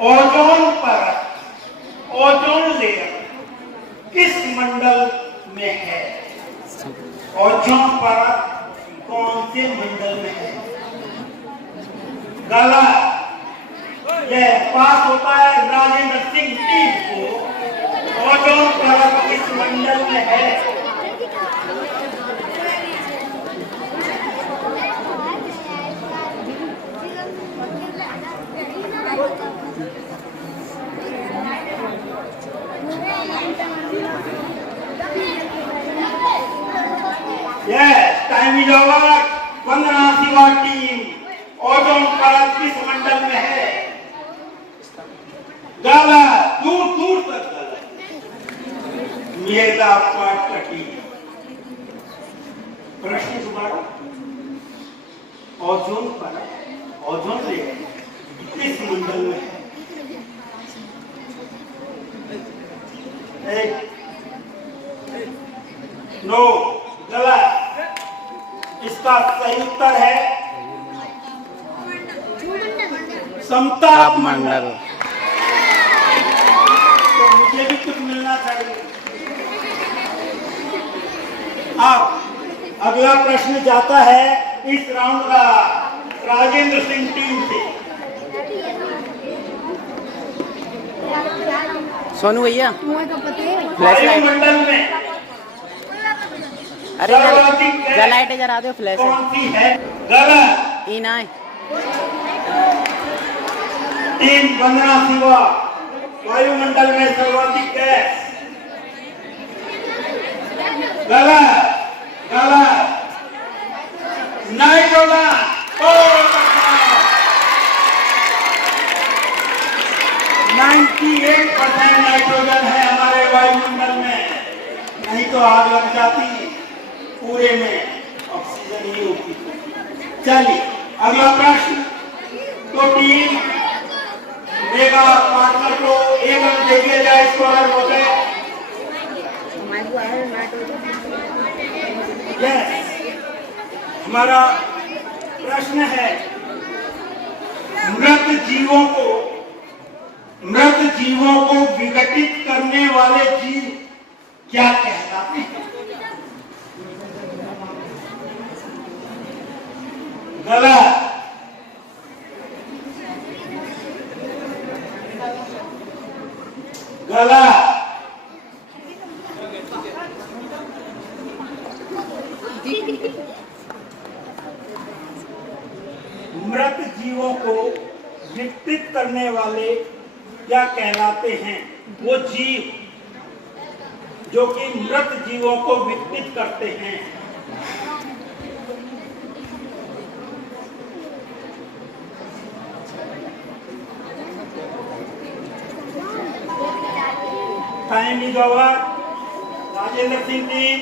Ozone परत, ozone layer किस मंडल में है? ओजोन परत कौन से मंडल में है? गलत। यह पास होता है राजेंद्र सिंह टीम को। ओजोन परत किस मंडल में है? Yes, time is over. Vandana Shiva team, ozone परत किस मंडल में है? गलत, दूर दूर तक गलत। मेरा पाठ कटी। प्रश्न दोबारा। ओजोन परत, ओजोन लेयर किस मंडल में है? नो, गलत। इसका सही उत्तर है समताप मंडल। तो मुझे भी कुछ मिलना चाहिए। अब अगला प्रश्न जाता है इस राउंड का राजेंद्र सिंह टीम से। सोनू भैया, वायुमंडल में अरे लाइट जरा दो, फ्लैश कौन सी है? गलत। ई ना है। टीम वंदना शिवा, वायुमंडल में सर्वाधिक गैस। गलत, गलत। नाइट्रोजन। 98% नाइट्रोजन है हमारे वायुमंडल में, नहीं तो आग लग जाती। पूरे में ऑक्सीजन ही होती। चलिए अगला प्रश्न। तो टीम मेगा पार्टनर को एक अंक दे दिया जाए, स्कोर हो गए। यस, हमारा प्रश्न है मृत जीवों को विघटित करने वाले जीव क्या कहलाते हैं? गलत। गलत। मृत जीवों को विघटित करने वाले क्या कहलाते हैं? वो जीव जो कि मृत जीवों को विघटित करते हैं। Time is over. Rajendra Singh team,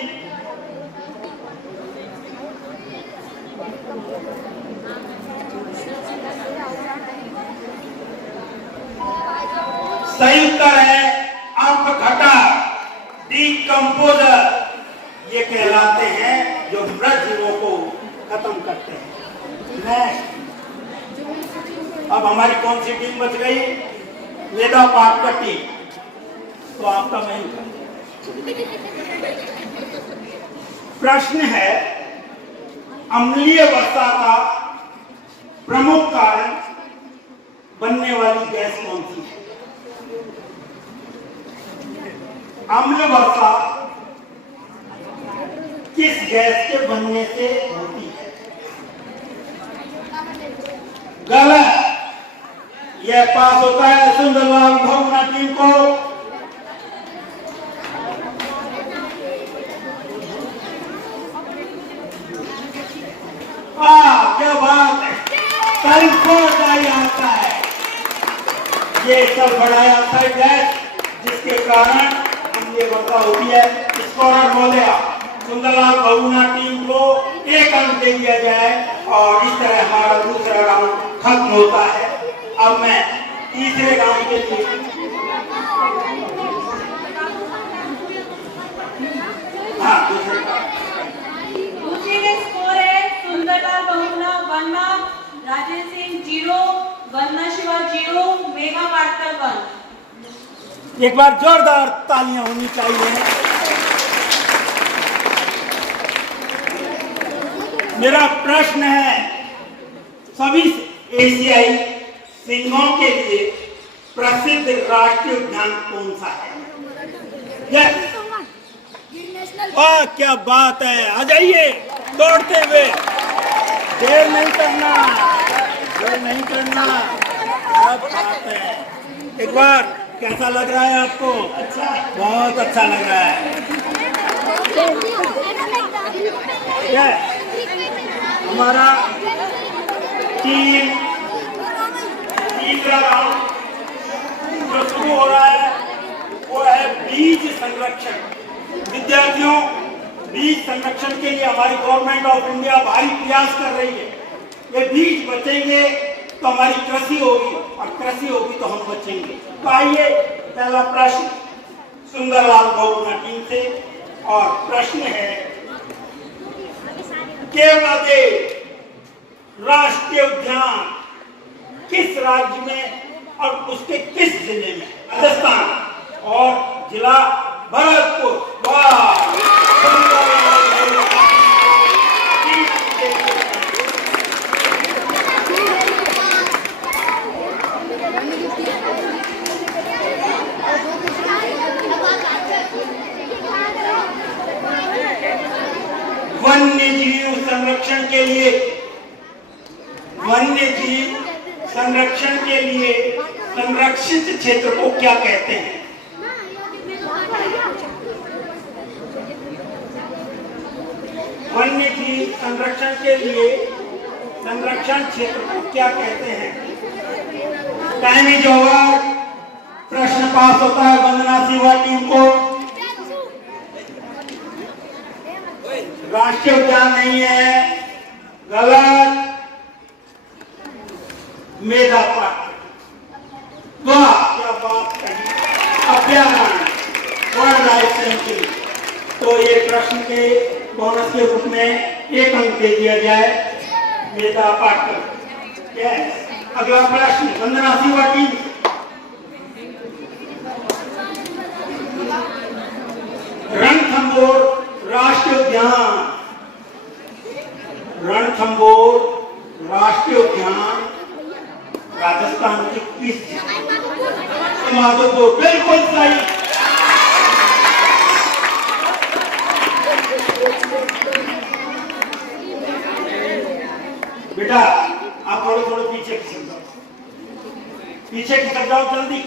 सही उत्तर है अंक घटक, डीकंपोजर। ये कहलाते हैं जो मृत जीवों को खत्म करते हैं। नेक्स्ट, अब हमारी कौन सी टीम बच गई? वेदा पाक का टीम। तो आपका मैं प्रश्न है अम्लीय वर्षा का प्रमुख कारण बनने वाली गैस कौन सी है? अम्ल वर्षा किस गैस के बनने से होती है? गलत। यह पास होता है सुंदरलाल भगुना टीम को। क्या बात है, सल्फर आता है। ये सल्फर डाइऑक्साइड गैस जिसके कारण अम्लीय वर्षा होती है। स्कोरर महोदय सुंदरलाल भगुना टीम को एक अंक दे दिया जाए और इस तरह हमारा दूसरा राउंड खत्म होता है। अब मैं तीसरे राउंड के लिए दूसरे का स्कोर है सुंदरलाल बहुगुणा 1 मार्क, राजेश सिंह 0, वंदना शिवा 0, मेघा पाटकर 1। एक बार जोरदार तालियां होनी चाहिए। मेरा प्रश्न है, सभी एशियाई सिंहों के लिए प्रसिद्ध राष्ट्रीय उद्यान कौन सा है? वाह क्या बात है, आ जाइए दौड़ते हुए, देर नहीं करना, देर नहीं करना। क्या बात है, एक बार कैसा लग रहा है आपको? अच्छा, बहुत अच्छा लग रहा है। हमारा टीम तीसरा राउंड जो शुरू हो रहा है वो है बीज संरक्षण। विद्यार्थियों, बीज संरक्षण के लिए हमारी गवर्नमेंट ऑफ इंडिया भारी प्रयास कर रही है। ये बीज बचेंगे तो हमारी कृषि होगी, और कृषि होगी तो हम बचेंगे। तो आइए, पहला प्रश्न सुंदरलाल बहुगुणा टीम से, और प्रश्न है, केवलादेव राष्ट्रीय उद्यान किस राज्य में और उसके किस जिले में? राजस्थान और जिला भरतपुर। वाह, वन्यजीव संरक्षण के लिए, वन्यजीव संरक्षण के लिए संरक्षित क्षेत्र को क्या कहते हैं? वन्यजीव संरक्षण के लिए संरक्षण क्षेत्र को क्या कहते हैं? Time is over. प्रश्न पास होता है वंदना शिवा टीम को। राष्ट्रीय उद्यान नहीं है, गलत। मेधा पाटकर। वाह क्या बात कही, अभ्यारण्य, वाइल्ड लाइफ सेंचुरी। तो ये प्रश्न के बोनस के रूप में 1 अंक दे दिया जाए मेधा पाटकर। अगला प्रश्न वंदना शिवा टीम। रणथंभौर राष्ट्रीय उद्यान, रणथंभौर राष्ट्रीय उद्यान राजस्थान के किस जिले? माधोपुर, बिल्कुल सही। बेटा आप थोड़े थोड़े पीछे खिसक जाओ, पीछे खिसक जाओ जल्दी।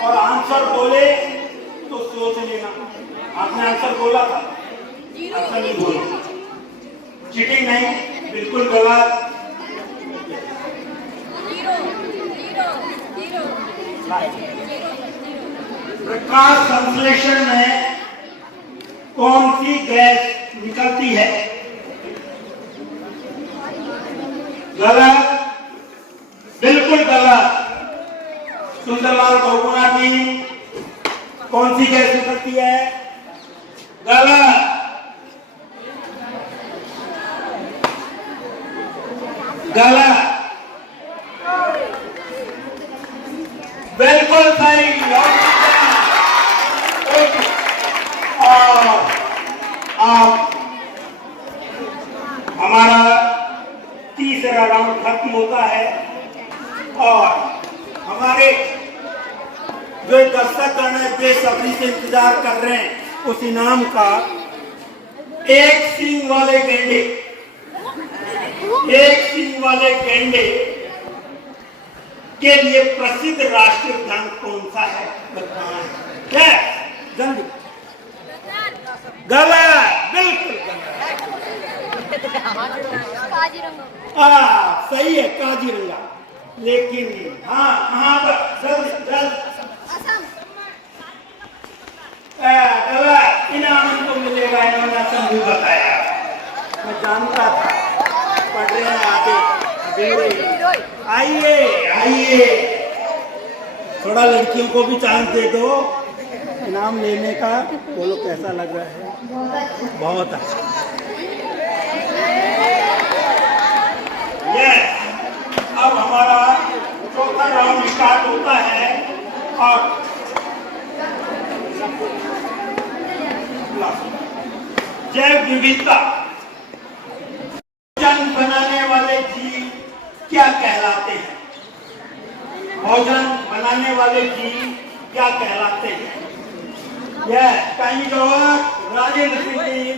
और आंसर बोले तो सोच लेना, आपने आंसर बोला था, अच्छा नहीं बोला, चीटिंग नहीं, बिल्कुल गलत। प्रकाश संश्लेषण में कौन सी गैस निकलती है? गलत, बिल्कुल गलत। सुंदरलाल बहुगुणा टीम, कौन सी गैस निकलती है? गलत। गलत, बिल्कुल सही। और आप हमारा तीसरा राउंड खत्म होता है, और हमारे जो दर्शकगण बेसब्री से इंतजार कर रहे हैं उस इनाम का, एक सींग वाले गेंडे, एक सींग वाले गेंडे के लिए प्रसिद्ध राष्ट्रीय उद्यान कौन सा है? बताना है जल्दी। गलत, बिल्कुल गलत। सही है काजीरंगा, लेकिन हाँ कहाँ पर? जल्द गलत। इनाम को मिलेगा, इन्होंने असम भी बताया, मैं जानता था। पढ़ रहे हैं आगे, आइए आइए, थोड़ा लड़कियों को भी चांस दे दो इनाम लेने का। बोलो कैसा लग रहा है? बहुत अच्छा। यस, विविधता। भोजन बनाने वाले जीव क्या कहलाते हैं? भोजन बनाने वाले जीव क्या कहलाते हैं? यह time is over. Rajendra Singh ji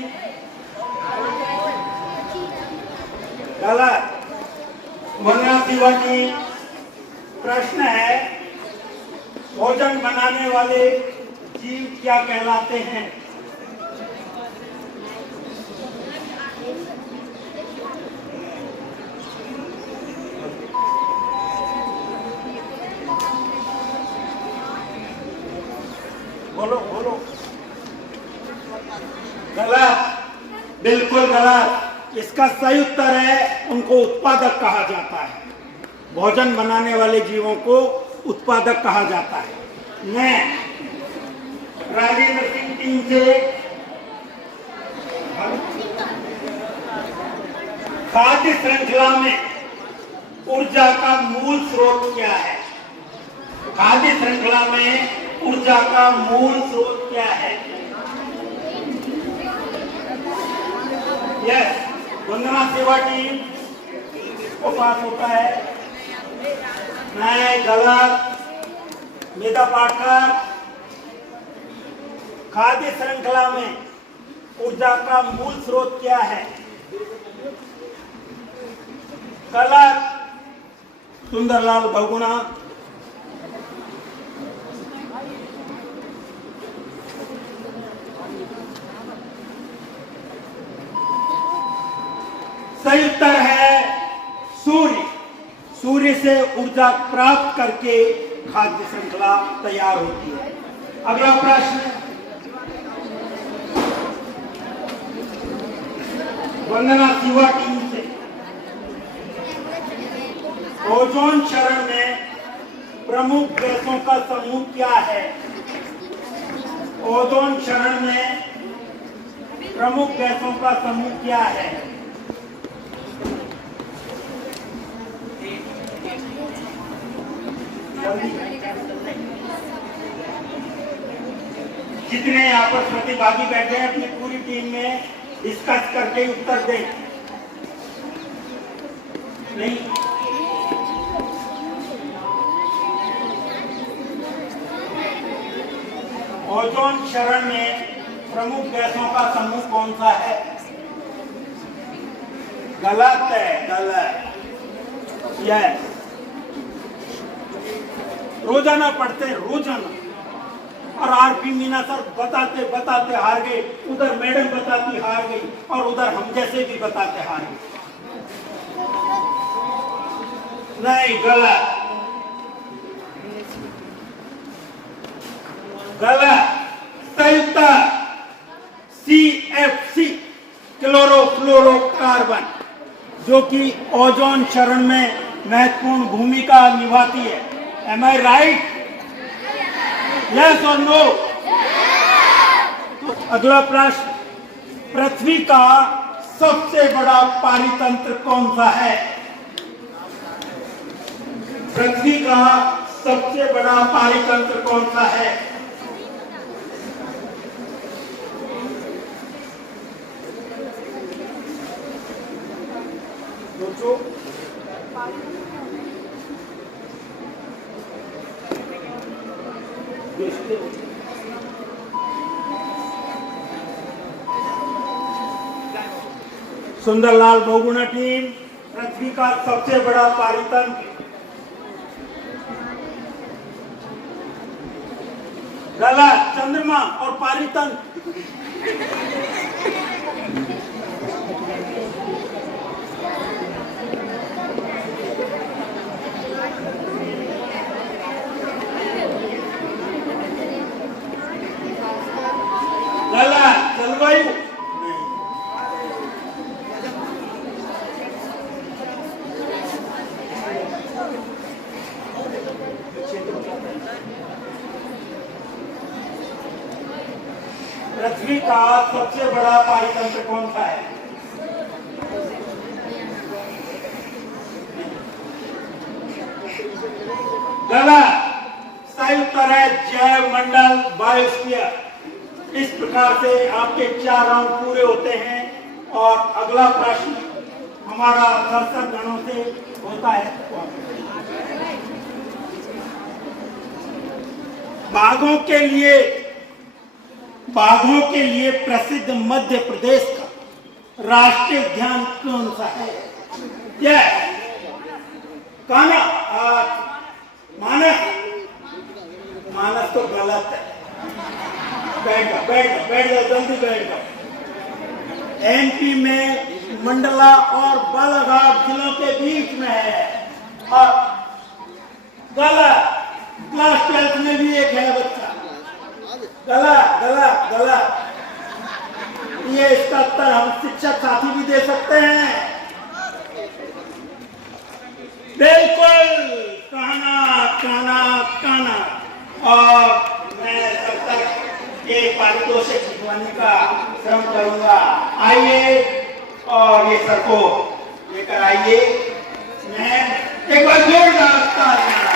गलत। वंदना तिवारी, प्रश्न है भोजन बनाने वाले जीव क्या कहलाते हैं? बोलो बोलो। गलत, बिल्कुल गलत। इसका सही उत्तर है उनको उत्पादक कहा जाता है। भोजन बनाने वाले जीवों को उत्पादक कहा जाता है। मैं राजेंद्र सिंह टीम से खाद्य श्रृंखला में ऊर्जा का मूल स्रोत क्या है? खाद्य श्रृंखला में ऊर्जा का मूल स्रोत क्या है? यस, वंदना सेवा टीम को पास होता है। नहीं, गलत। मेधा पाठक, खाद्य श्रृंखला में ऊर्जा का मूल स्रोत क्या है? गलत। सुंदरलाल बहुगुणा, सही उत्तर है सूर्य। सूर्य से ऊर्जा प्राप्त करके खाद्य श्रृंखला तैयार होती है। अगला प्रश्न वंदना सिवा टीम से। ओजोन क्षरण में प्रमुख गैसों का समूह क्या है? ओजोन क्षरण में प्रमुख गैसों का समूह क्या है? जितने यहाँ पर प्रतिभागी बैठे हैं अपनी पूरी टीम में डिस्कस करके उत्तर दें। नहीं, ओजोन क्षरण में प्रमुख गैसों का समूह कौन सा है? गलत है, गलत। यस, रोजाना पढ़ते हैं, रोजाना। और आरपी मीना सर बताते बताते हार गए, उधर मैडम बताती हार गई, और उधर हम जैसे भी बताते हार गए। नहीं, गलत, गलत। सही उत्तर CFC, क्लोरोफ्लोरोकार्बन, जो कि ओजोन क्षरण में महत्वपूर्ण भूमिका निभाती है। Am I right? Yes or no? तो अगला प्रश्न, पृथ्वी का सबसे बड़ा पारितंत्र कौन सा है? पृथ्वी का सबसे बड़ा पारितंत्र कौन सा है? सोचो। सुंदरलाल बहुगुणा टीम, पृथ्वी का सबसे बड़ा पारितंत्र। गलत। चंद्रमा और पारितंत्र। गलत। जलवायु। पृथ्वी का सबसे बड़ा पारितंत्र कौन सा है? गलत। सही उत्तर है जैव मंडल, बायोस्फीयर। इस प्रकार से आपके 4 राउंड पूरे होते हैं। और अगला प्रश्न हमारा दर्शक गणों से होता है। बाघों के लिए प्रसिद्ध मध्य प्रदेश का राष्ट्रीय उद्यान कौन सा है? यह कान्हा, मानस। मानस तो गलत है। बैठ जाओ जल्दी बैठ जाओ। एमपी में मंडला और बालाघाट जिलों के बीच में है। और गलत, क्लास 12 में भी एक है बच्चा। गलत। ये इसका उत्तर हम शिक्षक साथी भी दे सकते हैं। बिल्कुल कान्हा। और मैं तब तक एक पारितोषिक जितवाने का श्रम करूंगा। आइए और ये सर को लेकर आइए। मैं एक बार जोरदार तालियां।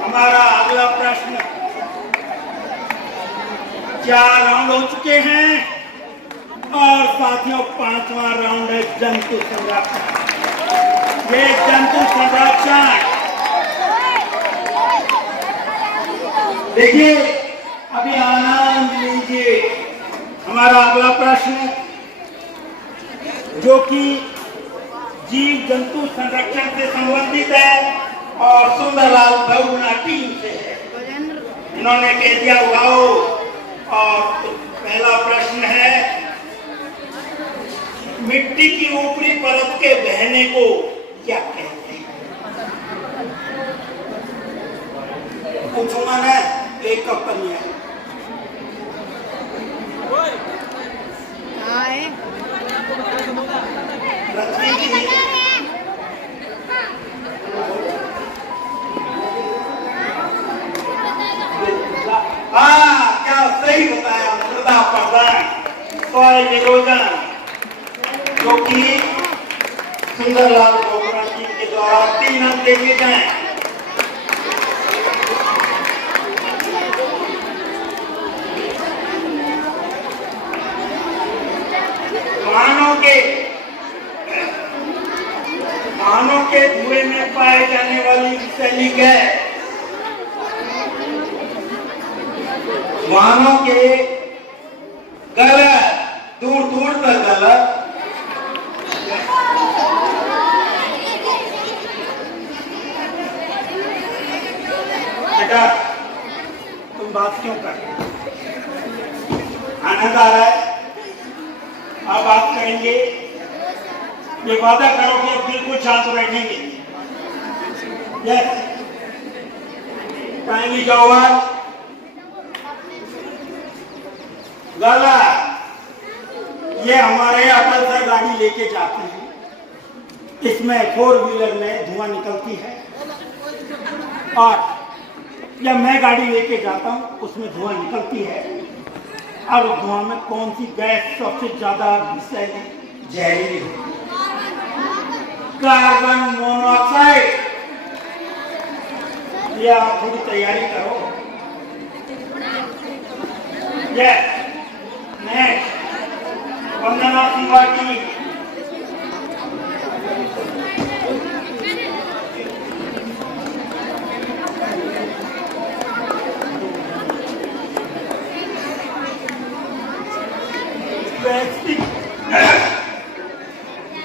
हमारा अगला प्रश्न, 4 राउंड हो चुके हैं और साथियों 5वां राउंड है जंतु संरक्षण। ये जंतु संरक्षण देखिए, अभी आनंद लीजिए। हमारा अगला प्रश्न जो कि जीव जंतु संरक्षण से संबंधित है और सुंदरलाल बहुगुणा टीम से है। इन्होंने कह दिया उड़ाओ। और पहला प्रश्न है, मिट्टी की ऊपरी परत के बहने को क्या कहते हैं? पूछूंगा ना, एक कप पनिया। पृथ्वी की क्या सही बताया, मृदा प्रदान, सॉइल इरोजन, जो कि सुंदरलाल बहुगुणा टीम के द्वारा 3 अंक दे दिए जाए। वाहनों के धुएं में पाए जाने वाली विषैली गैस, वाहनों के गलत, दूर तक गलत। बेटा तुम बात क्यों कर रहे हो? आनंद आ रहा है? आप बात करेंगे, ये वादा करो कि अब बिल्कुल शांत बैठेंगे। यस, काइंडली जवाब। गलत। ये हमारे अटल सर गाड़ी लेके जाते हैं, इसमें 4 व्हीलर में धुआं निकलती है, और जब मैं गाड़ी लेके जाता हूँ उसमें धुआं निकलती है। और धुआं में कौन सी गैस सबसे ज्यादा विषैली जहरीली होती है? Carbon monoxide. ये आप थोड़ी तैयारी करो। यस, नेक्स्ट वंदना तिवारी।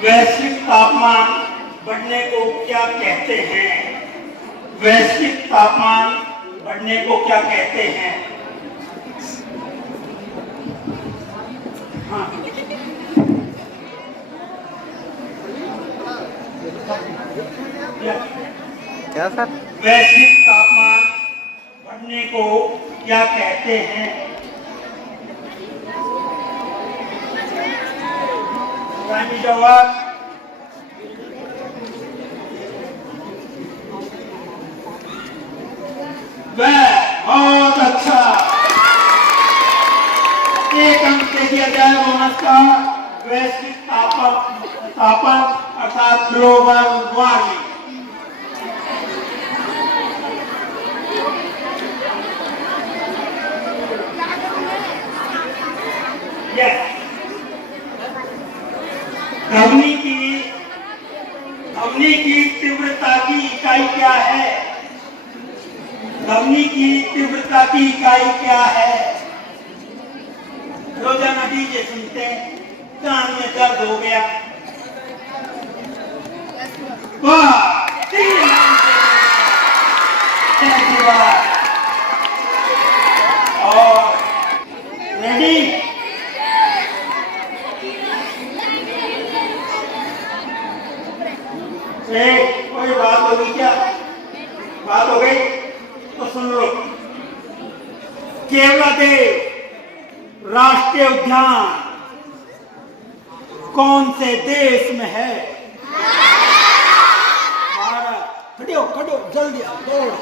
वैश्विक तापमान बढ़ने को क्या कहते हैं? वैश्विक तापमान बढ़ने को क्या कहते हैं? हाँ, क्या सर? वैश्विक तापमान बढ़ने को क्या कहते हैं? जवाब। बहुत अच्छा, 1 अंक दे दिया जाए बोनस का। वैश्विक तापन अर्थात ग्लोबल वार्मिंग। ध्वनि की तीव्रता की इकाई क्या है? ध्वनि की तीव्रता की इकाई क्या है? रोजाना डीजे सुनते हैं, कान में दर्द हो गया, वाह, 3 और रेडी। कोई बात होगी क्या? बात हो गई तो सुन लो। केवलादेव राष्ट्रीय उद्यान कौन से देश में है? भारत। खड़े हो जल्दी आओ, दौड़ो।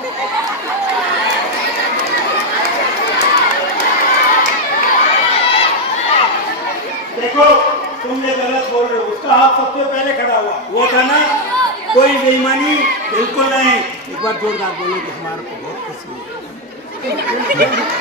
देखो तुमने गलत बोल रहे हो, उसका हाथ सबसे पहले खड़ा हुआ वो था ना। कोई बेईमानी बिल्कुल नहीं। एक बार जोरदार बोलो कि हमारे को बहुत खुशी है।